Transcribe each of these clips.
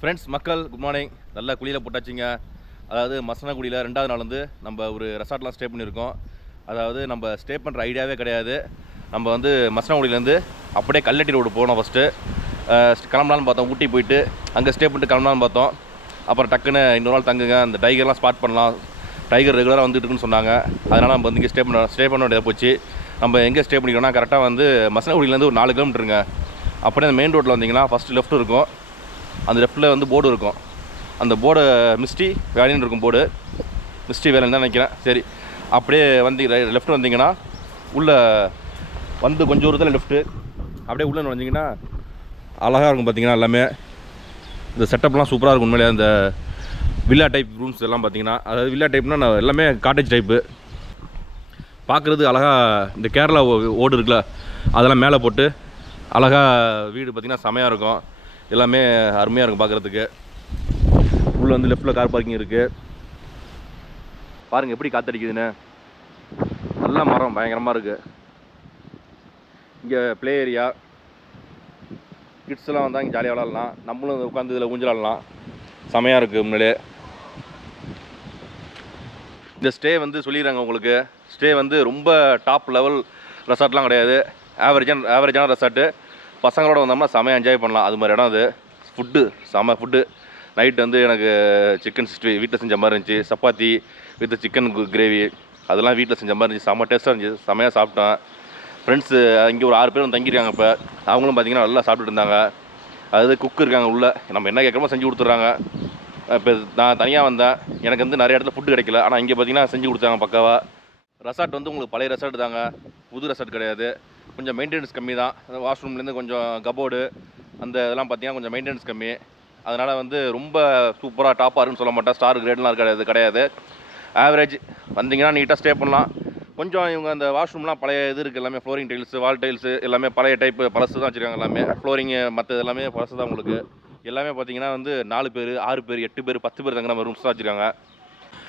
Friends மக்கள் good morning. நல்லா குளியில் போட்டாச்சுங்க. அதாவது மசனகுடியில் 2வது நாள் வந்து நம்ம ஒரு ரெசார்ட்லாம் ஸ்டே பண்ணியிருக்கோம். அதாவது நம்ம ஸ்டே பண்ணுற ஐடியாவே கிடையாது. நம்ம வந்து மசனகுடியிலேருந்து அப்படியே கல்லட்டி ரோடு போனோம். ஃபஸ்ட்டு கிளம்பலான்னு பார்த்தோம். ஊட்டி போயிட்டு அங்கே ஸ்டே பண்ணிட்டு கிளம்பலான்னு பார்த்தோம். அப்புறம் டக்குன்னு இன்னொரு நாள் தங்குங்க, அந்த டைகர்லாம் ஸ்பாட் பண்ணலாம், டைகர் ரெகுலராக வந்துட்டு இருக்குன்னு சொன்னாங்க. அதனால் நம்ம வந்து இங்கே ஸ்டே பண்ண வேண்டியதாக போச்சு. நம்ம எங்கே ஸ்டே பண்ணிக்கிறோம்னா கரெக்டாக வந்து மசனகுடியிலேருந்து ஒரு 4 கிலோமீட்டருங்க. அப்படியே அந்த மெயின் ரோட்டில் வந்தீங்கன்னா ஃபஸ்ட்டு லெஃப்ட் இருக்கும். அந்த லெஃப்ட்டில் வந்து போர்டு இருக்கும். அந்த போர்டை மிஸ்டி வேலைன்னு இருக்கும். போர்டு மிஸ்டி வேலைன்னு தான் நினைக்கிறேன். சரி, அப்படியே வந்து லெஃப்ட் வந்தீங்கன்னா உள்ளே வந்து கொஞ்சம் தூரத்தில் லெஃப்ட்டு அப்படியே உள்ளே வந்தீங்கன்னா அழகாக இருக்கும். பார்த்தீங்கன்னா எல்லாமே இந்த செட்டப்லாம் சூப்பராக இருக்கும். உண்மையிலே அந்த வில்லா டைப் ரூம்ஸ் எல்லாம் பார்த்தீங்கன்னா, அதாவது வில்லா டைப்னா எல்லாமே காட்டேஜ் டைப்பு பார்க்குறது அழகாக. இந்த கேரளா ஓடு இருக்குல்ல, அதெல்லாம் மேலே போட்டு அழகாக வீடு பார்த்திங்கன்னா செமையாக இருக்கும். எல்லாமே அருமையாக இருக்கும் பார்க்குறதுக்கு. உள்ளே வந்து லெஃப்ட்டில் கார் பார்க்கிங் இருக்குது. பாருங்கள் எப்படி காற்றடிக்குதுன்னு. நல்ல மரம் பயங்கரமாக இருக்குது. இங்கே ப்ளே ஏரியா, கிட்ஸ்லாம் வந்தால் இங்கே ஜாலியாக விளாட்லாம். நம்மளும் உட்காந்து இதில் ஊஞ்சலாடலாம். செமையாக இருக்குது உண்மையிலே. இந்த ஸ்டே வந்து சொல்லிடுறாங்க உங்களுக்கு. ஸ்டே வந்து ரொம்ப டாப் லெவல் ரெசார்ட்லாம் கிடையாது. ஆவரேஜான ரெசார்ட்டு. பசங்களோட வந்தோம்னா செமையாக என்ஜாய் பண்ணலாம். அது மாதிரி இடம் அது. ஃபுட்டு செம ஃபுட்டு. நைட்டு வந்து எனக்கு சிக்கன் 60 வீட்டில் செஞ்ச மாதிரி இருந்துச்சு. சப்பாத்தி வித் சிக்கன் கிரேவி அதெல்லாம் வீட்டில் செஞ்ச மாதிரி இருந்துச்சு. செம்ம டேஸ்ட்டாக இருந்துச்சு. செமையாக சாப்பிட்டேன். ஃப்ரெண்ட்ஸு இங்கே ஒரு 6 பேர் வந்து தங்கியிருக்காங்க. இப்போ அவங்களும் பார்த்திங்கன்னா நல்லா சாப்பிட்டுட்டு இருந்தாங்க. அதாவது குக்கு இருக்காங்க உள்ளே. நம்ம என்ன கேட்குறோமோ செஞ்சு கொடுத்துட்றாங்க. இப்போ நான் தனியாக வந்தேன். எனக்கு வந்து நிறைய இடத்துல ஃபுட்டு கிடைக்கல. ஆனால் இங்கே பார்த்திங்கன்னா செஞ்சு கொடுத்தாங்க பக்காவாக. ரெசார்ட் வந்து உங்களுக்கு பழைய ரெசார்ட் தாங்க, புது ரெசார்ட் கிடையாது. கொஞ்சம் மெயின்டெனன்ஸ் கம்மி தான். வாஷ்ரூம்லேருந்து கொஞ்சம் கபோர்டு அந்த இதெல்லாம் பார்த்திங்கன்னா கொஞ்சம் மெயின்டெனன்ஸ் கம்மி. அதனால் வந்து ரொம்ப சூப்பராக டாப்பாக இருக்குன்னு சொல்ல மாட்டேன். ஸ்டார் கிரேட்லாம் கிடையாது. ஆவரேஜ் வந்தீங்கன்னா நீட்டாக ஸ்டே பண்ணலாம். கொஞ்சம் இவங்க அந்த வாஷ்ரூம்லாம் பழைய இது இருக்குது. எல்லாமே ஃப்ளோரிங் டைல்ஸு, வால் டைல்ஸு எல்லாமே பழைய டைப்பு பழசு தான் வச்சுருக்காங்க. எல்லாமே ஃப்ளோரிங்கு மற்றது எல்லாமே பழசு தான் உங்களுக்கு. எல்லாமே பார்த்திங்கன்னா வந்து 4 பேர் 6 பேர் 8 பேர் 10 பேர் தங்குற மாதிரி ரூம்ஸ் தான் வச்சுருக்காங்க.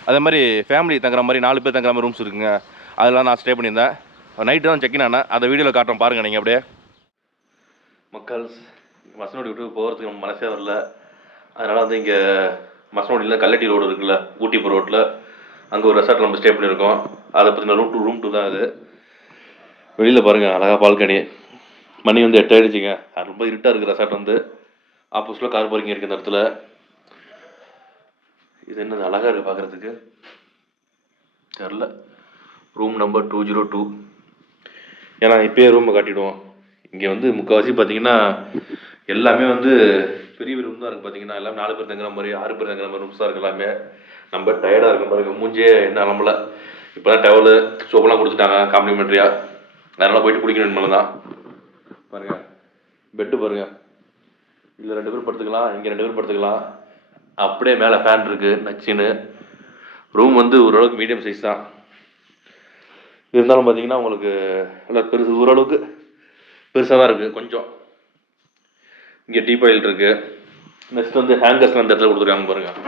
அதே மாதிரி ஃபேமிலி தங்குற மாதிரி 4 பேர் தங்குற மாதிரி ரூம்ஸ் இருக்குங்க. அதெல்லாம் நான் ஸ்டே பண்ணியிருந்தேன். நைட்டு தான் செக்இன் ஆனேன். அதை வீடியோவில் காட்டுறேன் பாருங்கள் நீங்கள். அப்படியே மக்கள் மசனோடி விட்டு போகிறதுக்கு நம்ம மனசே வரல. அதனால் வந்து இங்கே மசனோடியில் கல்லட்டி ரோடு இருக்குல்ல, ஊட்டி போகிற ரோட்டில் அங்கே ஒரு ரெசார்ட் நம்ம ஸ்டே பண்ணியிருக்கோம். அதை பற்றின ரூம் டூ தான் அது. வெளியில் பாருங்கள் அழகாக பால்கனி. மணி வந்து 8 ஆகிடுச்சிங்க. அது ரொம்ப இருட்டாக இருக்குது. ரெசார்ட் வந்து ஆப்போசிட்டில் கார் பார்க்கிங் இருக்குது இந்த இடத்துல. இது என்னது அழகாக இருக்குது பார்க்குறதுக்கு. தெரில. Room number 202. ஏன்னா இப்போயே ரூமை காட்டிடுவோம். இங்கே வந்து முக்கால்வாசி பார்த்தீங்கன்னா எல்லாமே வந்து பெரிய ரூம் தான் இருக்குது. பார்த்தீங்கன்னா எல்லாம் 4 பேர் தங்குற மாதிரி 6 பேர் தங்குற மாதிரி ரூம்ஸ் தான் இருக்குது எல்லாமே. நம்ம டயர்டாக இருக்க பாருங்க. மூஞ்சியே என்ன நம்பல. இப்போ தான் டவலு சோப்பெல்லாம் கொடுத்துட்டாங்க காம்ப்ளிமெண்ட்ரியாக. அதனால் போயிட்டு குடிக்கணும் மேலே தான். பாருங்கள் பெட்டு பாருங்கள். இதில் 2 பேர் படுத்துக்கலாம், இங்கே 2 பேர் படுத்துக்கலாம். அப்படியே மேலே ஃபேன் இருக்குது நச்சின்னு. ரூம் வந்து ஓரளவுக்கு மீடியம் சைஸ் தான் இருந்தாலும் பார்த்தீங்கன்னா உங்களுக்கு எல்லாம் பெருசு, ஓரளவுக்கு பெருசாக தான் இருக்குது கொஞ்சம். இங்கே டீபாயில் இருக்குது. நெக்ஸ்ட் வந்து ஹேங்கர்ஸ்லாம் அந்த இடத்துல கொடுத்துருக்காங்க பாருங்கள்.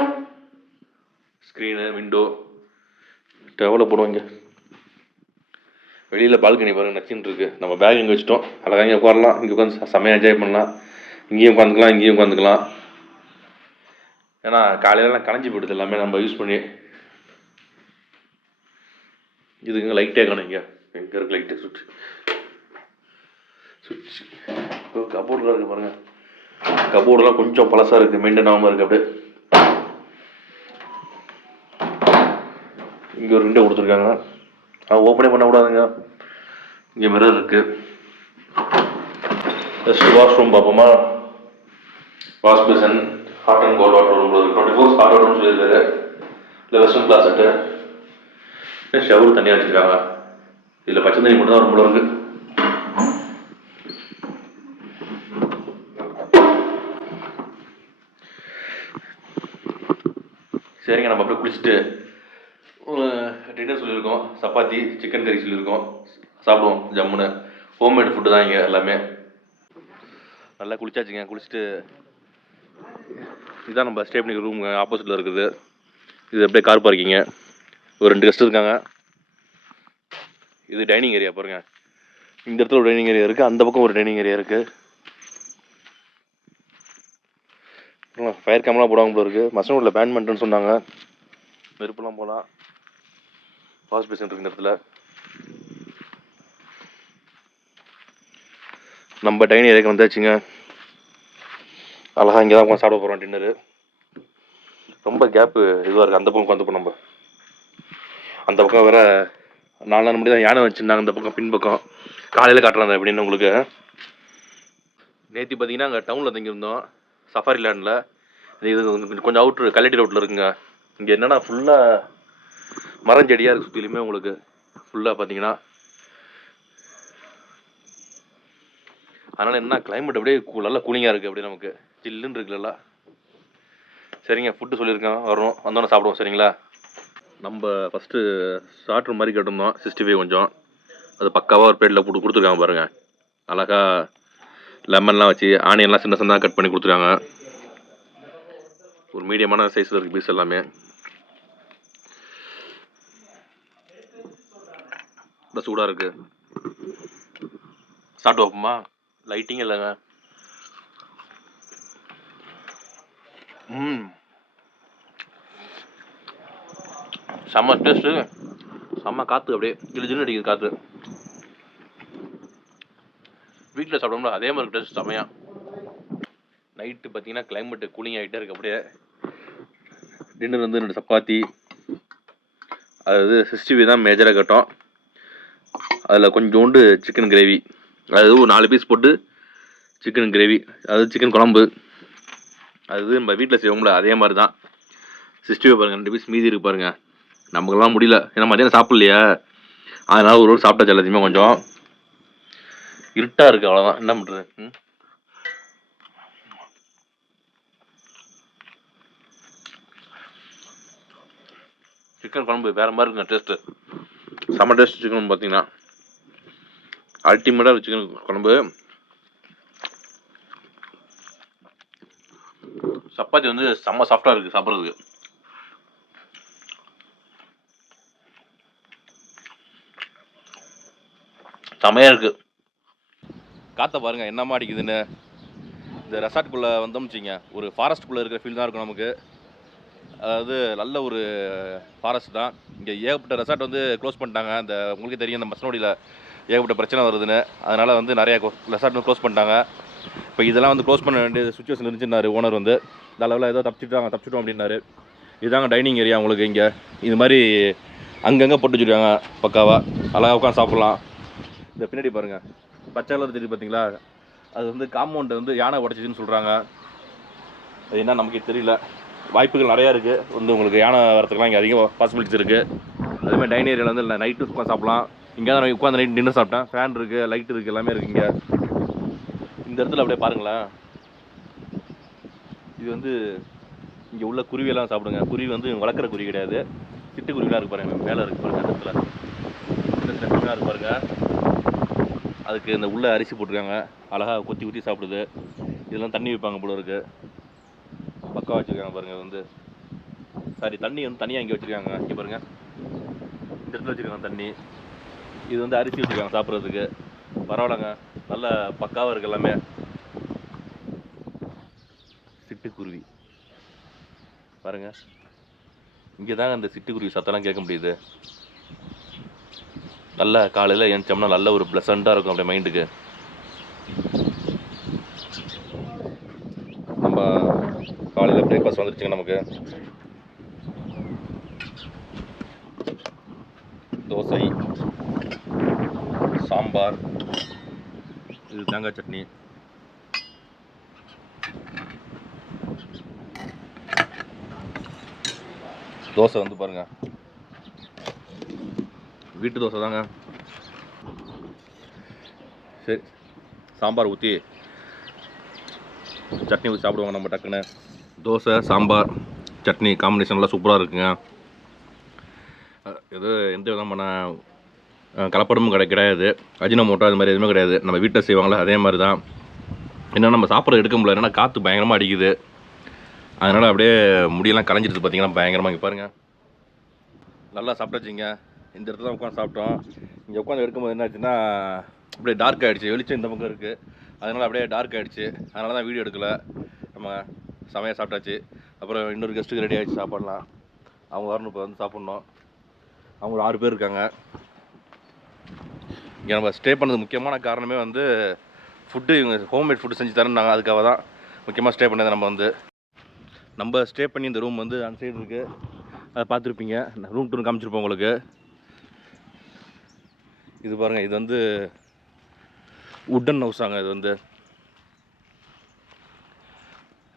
ஸ்க்ரீனு, விண்டோ, டெவலப் போடுவாங்க. வெளியில் பால்கனி பாருங்கள் நச்சின்னு இருக்குது. நம்ம பேக் இங்கே வச்சுட்டோம். அழகாக இங்கே உட்காரலாம். இங்கே உட்காந்து செம்மையாக என்ஜாய் பண்ணலாம். இங்கேயும் உட்காந்துக்கலாம், இங்கேயும் உட்காந்துக்கலாம். ஏன்னா காலையிலலாம் களைஞ்சி போயிடுது எல்லாமே நம்ம யூஸ் பண்ணி. இதுங்க லைட்டே காணும். இங்கே எங்கே இருக்குது லைட்டு? சுவிட்ச் கபோர்டில் இருக்குது பாருங்கள். கபோர்டெலாம் கொஞ்சம் பழசாக இருக்குது, மெயின்டைன் ஆகாமல் இருக்குது. அப்படியே இங்கே ஒரு விண்டோ கொடுத்துருக்காங்க. ஓப்பனே பண்ணக்கூடாதுங்க. இங்கே மிரர் இருக்குது. ஜஸ்ட் வாஷ்ரூம் பார்ப்போமா. Wash basin, hot and cold water room 24 hot வாட்டர்னு சொல்லியிருக்காரு. இல்லை வெஸ்டர்ன் கிளாசெட்டு. ஷவர் தனியாக வச்சுருக்காங்க. இதில் பச்சை தண்ணி மட்டும் தான் ரொம்ப இருக்குது. சரிங்க, நம்ம அப்படியே குளிச்சுட்டு டின்னர் சொல்லியிருக்கோம். சப்பாத்தி சிக்கன் கறி சொல்லியிருக்கோம். சாப்பிடுவோம் ஜம்முன்னு. ஹோம்மேட் ஃபுட்டு தான் இங்கே எல்லாமே. நல்லா குளிச்சாச்சுங்க. குளிச்சுட்டு இதுதான் நம்ம ஸ்டே பண்ணிக்கிற ரூம் ஆப்போசிட்டில் இருக்குது. இது அப்படியே கார் பார்க்கிங்க. ஒரு 2 கெஸ்ட் இருக்காங்க. இது டைனிங் ஏரியா பாருங்கள். இந்த இடத்துல ஒரு டைனிங் ஏரியா இருக்குது, அந்த பக்கம் ஒரு டைனிங் ஏரியா இருக்குது. ஃபயர் கேம்லாம் போடுவாங்க போல இருக்குது. மசனூரில் பேன் பண்ணிட்டுன்னு சொன்னாங்க. நெருப்புலாம் போகலாம். வாஷ் பேஷன் இருக்கு இந்த இடத்துல. நம்ம டைனிங் ஏரியாவுக்கு வந்தாச்சுங்க. அழகாக இங்கே தான் உட்காந்து சாப்பிட போகிறோம் டின்னரு. ரொம்ப கேப்பு இதுவாக இருக்குது. அந்த பக்கம் உட்காந்துப்போம் நம்ம. அந்த பக்கம் வேற 4 மணி தான் யானை வச்சுருந்தாங்க. அந்த பக்கம் பின்பக்கம் காலையில் காட்டுறாங்க அப்படின்னு உங்களுக்கு. நேற்று பார்த்தீங்கன்னா அங்கே டவுனில் தங்கியிருந்தோம், சஃபாரி லேண்டில். இது கொஞ்சம் அவுட்ரு கல்லட்டி ரோட்டில் இருக்குங்க. இங்கே என்னென்னா ஃபுல்லாக மரஞ்செடியாக இருக்குது சுற்றிலுமே உங்களுக்கு. ஃபுல்லாக பார்த்தீங்கன்னா அதனால் என்ன கிளைமேட் அப்படியே நல்லா கூலிங்காக இருக்குது. அப்படியே நமக்கு சில்லுன்னு இருக்குல்ல. சரிங்க, ஃபுட்டு சொல்லியிருக்கேன் வரும், வந்தோன்னே சாப்பிடுவோம். சரிங்களா? நம்ம ஃபஸ்ட்டு ஸ்டார்டர் மாதிரி கேட்டிருந்தோம் 65 கொஞ்சம். அது பக்காவாக ஒரு பிளேட்டில் போட்டு கொடுத்துருக்காங்க பாருங்கள். அழகா லெமன்லாம் வச்சு ஆனியன்லாம் சின்ன சின்னதாக கட் பண்ணி கொடுத்துருக்காங்க. ஒரு மீடியமான சைஸில் இருக்குது பீஸ் எல்லாமே. இந்த சூடாக இருக்குது. சாப்பிட்டு வைப்போமா? லைட்டிங் இல்லைங்க. செம்ம டேஸ்ட்டு, செம்ம காற்று, அப்படியே ஜில்லுன்னு அடிக்குது காற்று. வீட்டில் சாப்பிட்டோம்னா அதே மாதிரி டேஸ்ட் செம்மையா. நைட்டு பார்த்தீங்கன்னா கிளைமேட்டு கூலிங் ஆகிட்டே இருக்குது. அப்படியே டின்னர் வந்து 2 சப்பாத்தி, அதாவது 65 தான் மேஜராக கட்டும். அதில் கொஞ்சோண்டு சிக்கன் கிரேவி, அதாவது ஒரு 4 பீஸ் போட்டு சிக்கன் கிரேவி, அதாவது சிக்கன் குழம்பு. அது நம்ம வீட்டில் செய்வோம்ல அதே மாதிரி தான். 65 பாருங்கள், 2 பீஸ் மீதி இருக்கு பாருங்கள். நமக்குலாம் முடியல, ஏன்னா மதியானம் சாப்பிட்லையா, அதனால் ஒரு சாப்பிட்டாச்சு எல்லாத்தையுமே. கொஞ்சம் இருட்டாக இருக்குது, அவ்வளோதான். என்ன பண்ணுறது? சிக்கன் குழம்பு வேறு மாதிரி இருக்குங்க டேஸ்ட்டு. செம்ம டேஸ்ட் சிக்கன் பார்த்தீங்கன்னா அல்டிமேட்டாக சிக்கன் குழம்பு. சப்பாத்தி வந்து செம்ம சாஃப்டாக இருக்குது சாப்பிட்றதுக்கு. செம்மையாக இருக்குது. காற்றை பாருங்கள் என்னமா அடிக்குதுன்னு. இந்த ரெசார்ட்டுக்குள்ளே வந்தோம்னு வச்சிங்க, ஒரு ஃபாரஸ்ட்டுக்குள்ளே இருக்கிற ஃபீல் தான் இருக்கும் நமக்கு. அதாவது நல்ல ஒரு ஃபாரஸ்ட் தான். இங்கே ஏகப்பட்ட ரெசார்ட் வந்து க்ளோஸ் பண்ணிட்டாங்க. இந்த உங்களுக்கே தெரியும், இந்த மசனோடியில் ஏகப்பட்ட பிரச்சனை வருதுன்னு. அதனால் வந்து நிறையா ரெசார்ட் வந்து க்ளோஸ் பண்ணிட்டாங்க. இப்போ இதெல்லாம் வந்து க்ளோஸ் பண்ண வேண்டிய சுச்சுவேஷன் இருந்துச்சுன்னாரு ஓனர் வந்து. இந்த அளவில் ஏதோ தப்பிச்சிட்டோம் அப்படின்னாரு. இதுதாங்க டைனிங் ஏரியா உங்களுக்கு. இங்கே இது மாதிரி அங்கங்கே போட்டு வச்சுருக்காங்க பக்காவாக. அழகாக உட்காந்து சாப்பிட்லாம். இந்த பின்னாடி பாருங்கள், பச்சை கலர் தெரியுது பார்த்தீங்களா, அது வந்து காம்பவுண்டை வந்து யானை உடச்சிதுன்னு சொல்கிறாங்க. அது என்ன நமக்கு தெரியல. வாய்ப்புகள் நிறையா இருக்குது வந்து உங்களுக்கு. யானை வரத்துக்குலாம் இங்கே அதிகம் பாசிபிலிட்டிஸ் இருக்குது. அதுமாதிரி டைனிங் ஏரியாவில் வந்து நைட்டு உட்காந்து சாப்பிட்லாம். இங்கே தான் உட்காந்து நைட் டின்னர் சாப்பிட்டேன். ஃபேன் இருக்குது, லைட் இருக்குது, எல்லாமே இருக்குது இங்கே. இந்த இடத்துல அப்படியே பாருங்களேன். இது வந்து இங்கே உள்ள குருவியெல்லாம் சாப்பிடுங்க. குருவி வந்து வளர்க்குற குருவி கிடையாது, சிட்டுக்குருவிலாம் இருக்குது பாருங்கள். மேலே இருக்குது பாருங்கள், அந்த இடத்துல சின்ன சின்ன குருவியாக இருக்கு பாருங்கள். அதுக்கு இந்த உள்ள அரிசி போட்டிருக்காங்க, அழகாக கொத்தி கொத்தி சாப்பிடுது. இதெல்லாம் தண்ணி வைப்பாங்க போல இருக்குது. பக்கம் வச்சுருக்காங்க பாருங்கள். வந்து சாரி, தண்ணி வந்து தனியாக இங்கே வச்சுருக்காங்க. இங்கே பாருங்கள், இந்த இடத்துல வச்சுருக்காங்க தண்ணி. இது வந்து அரிசி வச்சுருக்காங்க சாப்பிட்றதுக்கு. பரவாயில்லங்க, நல்ல பக்காவாக இருக்குது எல்லாமே. சிட்டுக்குருவி பாருங்கள், இங்கே தாங்க அந்த சிட்டுக்குருவி சத்தம்லாம் கேட்க முடியுது. நல்ல காலையில் எழுந்தோம்னா நல்ல ஒரு ப்ளசண்ட்டாக இருக்கும் அப்படியே மைண்டுக்கு. நம்ம காலையில் பிரேக்ஃபாஸ்ட் வந்துருச்சுங்க நமக்கு. தோசை, சாம்பார், இது தேங்காய் சட்னி, தோசை வந்து பாருங்கள், வீட்டு தோசை தாங்க. சரி, சாம்பார் ஊற்றி சட்னி ஊற்றி சாப்பிடுவாங்க நம்ம டக்குன்னு. தோசை, சாம்பார், சட்னி காம்பினேஷன் நல்லா சூப்பராக இருக்குங்க. இது எந்த விதமான கலப்படமும் கிடையாது. அஜினோமோட்டோ அது மாதிரி எதுவுமே கிடையாது. நம்ம வீட்டில் செய்வாங்களே அதே மாதிரி தான். என்ன நம்ம சாப்பிட்றது எடுக்க முடியல, ஏன்னா காற்று பயங்கரமாக அடிக்குது. அதனால் அப்படியே முடியெல்லாம் கலைஞ்சிடுது பார்த்தீங்கன்னா பயங்கரமாக. இங்கே பாருங்கள், நல்லா சாப்பிட்டாச்சிங்க. இந்த இடத்துல தான் உட்காந்து சாப்பிட்டோம். இங்கே உட்காந்து எடுக்கும்போது என்ன ஆச்சுன்னா அப்படியே டார்க் ஆகிடுச்சு. வெளிச்சம் இந்த பக்கம் இருக்குது, அதனால் அப்படியே டார்க் ஆகிடுச்சு. அதனால தான் வீடியோ எடுக்கலை. நம்ம செமையாக சாப்பிட்டாச்சு. அப்புறம் இன்னொரு கெஸ்ட்டுக்கு ரெடி ஆகிடுச்சு சாப்பாடலாம். அவங்க வரணும், இப்போ வந்து சாப்பிட்ணும். அவங்க ஒரு 6 பேர் இருக்காங்க. இங்கே நம்ம ஸ்டே பண்ணது முக்கியமான காரணமே வந்து ஃபுட்டு, இவங்க ஹோம்மேட் ஃபுட்டு செஞ்சு தரேன்னாங்க. அதுக்காக தான் முக்கியமாக ஸ்டே பண்ணது. நம்ம ஸ்டே பண்ணி இந்த ரூம் வந்து அந்த சைடு இருக்குது, அதை பார்த்துருப்பீங்க. ரூம் டூர் காமிச்சிருப்போம் உங்களுக்கு. இது பாருங்கள், இது வந்து உட்டன் ஹவுஸாங்க. இது வந்து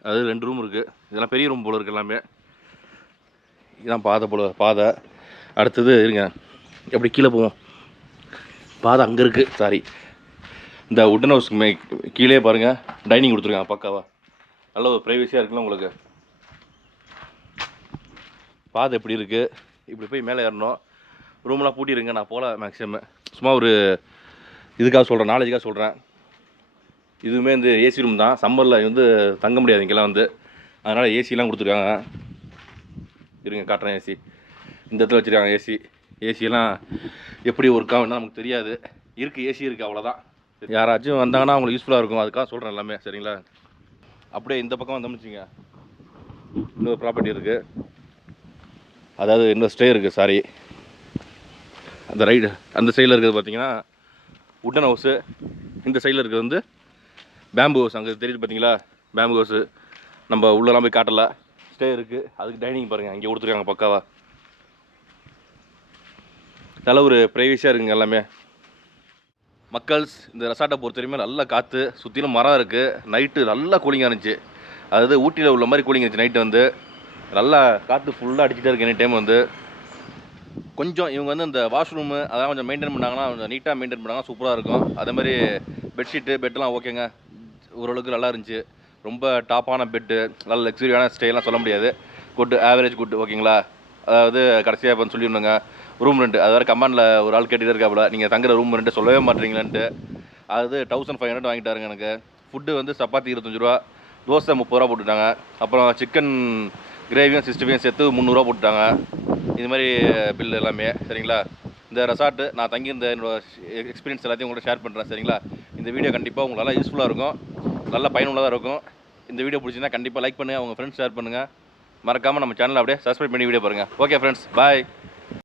அது 2 ரூம் இருக்குது. இதெல்லாம் பெரிய ரூம் போல் இருக்குது எல்லாமே. இதுதான் பாதை. அடுத்தது இருங்க, எப்படி கீழே போவோம். பாதை அங்கே இருக்குது. சாரி, இந்த உட்டன் ஹவுஸ்க்கு கீழே பாருங்கள் டைனிங் கொடுத்துருக்காங்க. பக்காவா நல்ல ஒரு ப்ரைவசியாக இருக்குல்ல உங்களுக்கு. பாதை எப்படி இருக்குது, இப்படி போய் மேலே ஏறணும். ரூம்லாம் பூட்டிடுங்க, நான் போகல மேக்ஸிமம். சும்மா ஒரு இதுக்காக சொல்கிறேன், நாலேஜுக்காக சொல்கிறேன். இதுவுமே வந்து ஏசி ரூம் தான். சம்மரில் வந்து தங்க முடியாது இங்கெல்லாம் வந்து, அதனால் ஏசிலாம் கொடுத்துருக்காங்க. இருங்க காட்டுறேன். ஏசி இந்த இடத்துல வச்சுருக்காங்க. ஏசியெல்லாம் எப்படி ஒர்க் ஆகும்னா நமக்கு தெரியாது. இருக்குது, ஏசி இருக்குது, அவ்வளோதான். யாராச்சும் வந்தாங்கன்னா அவங்களுக்கு யூஸ்ஃபுல்லாக இருக்கும், அதுக்காக சொல்கிறேன் எல்லாமே. சரிங்களா? அப்படியே இந்த பக்கம் வந்தோம்னு வச்சுங்க, இன்னொரு ப்ராப்பர்ட்டி இருக்குது. அதாவது இன்னொரு ஸ்டே இருக்குது. சாரி, அந்த ரைடு அந்த சைடில் இருக்கிறது பார்த்தீங்கன்னா உட்டன் ஹவுஸு. இந்த சைடில் இருக்கிறது வந்து பேம்பு ஹவுஸ். அங்கே தெரியுது பார்த்தீங்களா, பேம்பு ஹவுஸு. நம்ம உள்ளெல்லாம் போய் காட்டலை. ஸ்டே இருக்குது, அதுக்கு டைனிங் பாருங்கள் அங்கே கொடுத்துருக்காங்க பக்காவா. நல்ல ஒரு ப்ரைவசியாக இருக்குங்க எல்லாமே. மக்கள்ஸ், இந்த ரெசார்ட்டை பொறுத்த வரைக்கும் நல்லா காற்று, சுற்றிலும் மரம் இருக்குது. நைட்டு நல்லா கூலிங்காக இருந்துச்சு. அதாவது ஊட்டியில் உள்ள மாதிரி கூலிங் இருந்துச்சு. நைட்டு வந்து நல்லா காற்று ஃபுல்லாக அடிச்சுட்டே இருக்குது எனி டைம் வந்து. கொஞ்சம் இவங்க வந்து இந்த வாஷ்ரூமு அதெல்லாம் கொஞ்சம் மெயின்டைன் பண்ணாங்கன்னா, கொஞ்சம் நீட்டாக மெயின்டைன் பண்ணாங்கன்னா சூப்பராக இருக்கும். அதேமாதிரி பெட்லாம் ஓகேங்க, ஓரளவுக்கு நல்லா இருந்துச்சு. ரொம்ப டாப்பான பெட்டு, நல்ல லக்ஸரியான ஸ்டேலாம் சொல்ல முடியாது. குட், ஆவரேஜ் குட், ஓகேங்களா. அதாவது கடைசியாக இப்போ சொல்லியிருந்தோங்க ரூம் ரெண்ட். அது வேறு கமாண்டில் ஒரு ஆள் கேட்டுகிட்டே இருக்காப்புல, நீங்கள் தங்குற ரூம் ரெண்ட்டு சொல்லவே மாட்டீங்களான்ட்டு. அது 1500 வாங்கிட்டாருங்க எனக்கு. ஃபுட்டு வந்து சப்பாத்தி 25 ரூபா, தோசை 30 ரூபா போட்டுட்டாங்க. அப்புறம் சிக்கன் கிரேவியும் 65 சேர்த்து 300 ரூபா போட்டுட்டாங்க. இது மாதிரி பில் எல்லாமே. சரிங்களா? இந்த ரெசார்ட்டு நான் தங்கியிருந்த என்னோட எக்ஸ்பீரியன்ஸ் எல்லாத்தையும் உங்கள்கிட்ட ஷேர் பண்ணுறேன். சரிங்களா? இந்த வீடியோ கண்டிப்பாக உங்களுக்கு நல்லா யூஸ்ஃபுல்லாக இருக்கும், நல்லா பயனுள்ளதாக இருக்கும். இந்த வீடியோ பிடிச்சிருந்தா கண்டிப்பாக லைக் பண்ணுங்கள், உங்கள் ஃப்ரெண்ட்ஸ் ஷேர் பண்ணுங்கள். மறக்காமல் நம்ம சேனலை அப்படியே சப்ஸ்கிரைப் பண்ணி வீடியோ பாருங்கள். ஓகே ஃப்ரெண்ட்ஸ், பாய்.